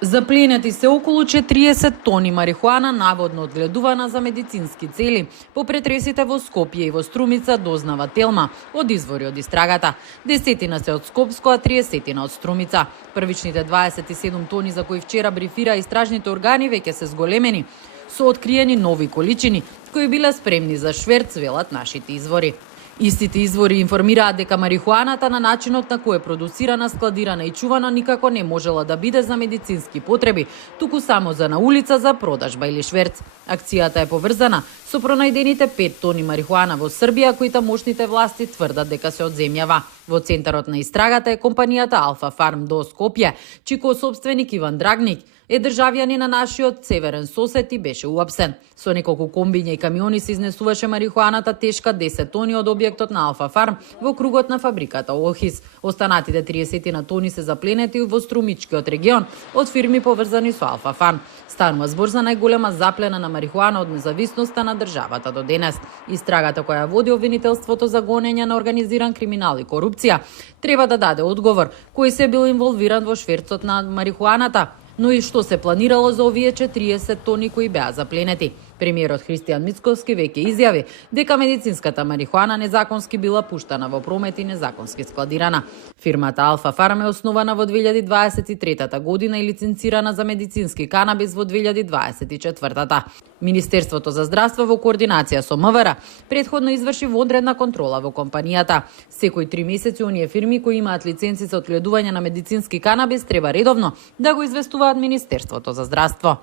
Запленети се околу 40 тони марихуана наводно одгледувана за медицински цели. По претресите во Скопје и во Струмица дознава Телма од извори од истрагата. 10 се од Скопско, а 30 од Струмица. Првичните 27 тони за кои вчера брифира истражните органи веќе се зголемени. Со откриени нови количини кои биле спремни за шверц, велат нашите извори. Истите извори информираат дека марихуаната на начинот на кој е продуцирана, складирана и чувана никако не можела да биде за медицински потреби, туку само за на улица за продажба или шверц. Акцијата е поврзана со пронајдените 5 тони марихуана во Србија, кои тамошните власти тврдат дека се од земјава. Во центарот на истрагата е компанијата Алфа Фарм до Скопје, чико собственик Иван Драгник е државјанин на нашиот северен сосед и беше уапсен. Со неколку комбиња и камиони се изнесуваше марихуаната тешка 10 тони од објектот на Алфа Фарм во кругот на фабриката Охис. Останатите 30 на тони се запленети во Струмичкиот регион од фирми поврзани со Алфа Фарм. Станува збор за најголема заплена на марихуана од независноста на државата до денес. Истрагата која води обвинителството за гонење на организиран криминал и корупција треба да даде одговор кој се бил инволвиран во шверцот на марихуаната, но и што се планирало за овие 40 тони кои беа запленети. Премиерот Христијан Мицкоски веќе изјави дека медицинската марихуана незаконски била пуштана во промет и незаконски складирана. Фирмата Алфа Фарм е основана во 2023 година и лиценцирана за медицински канабис во 2024. Министерството за здравство во координација со МВР претходно изврши вонредна контрола во компанијата. Секој 3 месеци оние фирми кои имаат лиценци за отгледување на медицински канабис треба редовно да го известуваат Министерството за здравство.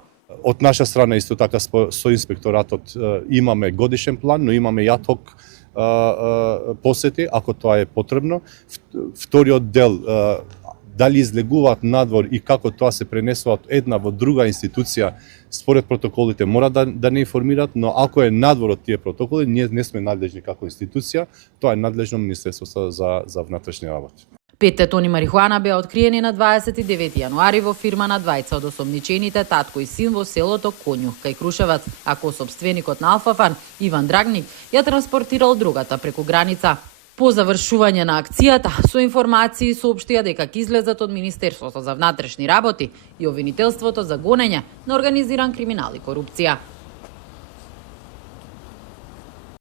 Од наша страна исто така со инспекторатот имаме годишен план, но имаме и ad hoc посети ако тоа е потребно. Вториот дел дали излегуваат надвор и како тоа се пренесува од една во друга институција според протоколите мора да не информираат, но ако е надвор од тие протоколи, ние не сме надлежни како институција, тоа е надлежно Министерството за внатрешни работи. 5 тони марихуана беа откриени на 29 јануари во фирма на двајца од осомничените татко и син во селото Конјух кај Крушевац, ако собственикот на Алфа Фарм Иван Драгник ја транспортирал другата преку граница. По завршување на акцијата, со информации соопштија дека ќе излезат од Министерството за внатрешни работи и обвинителството за гонење на организиран криминал и корупција.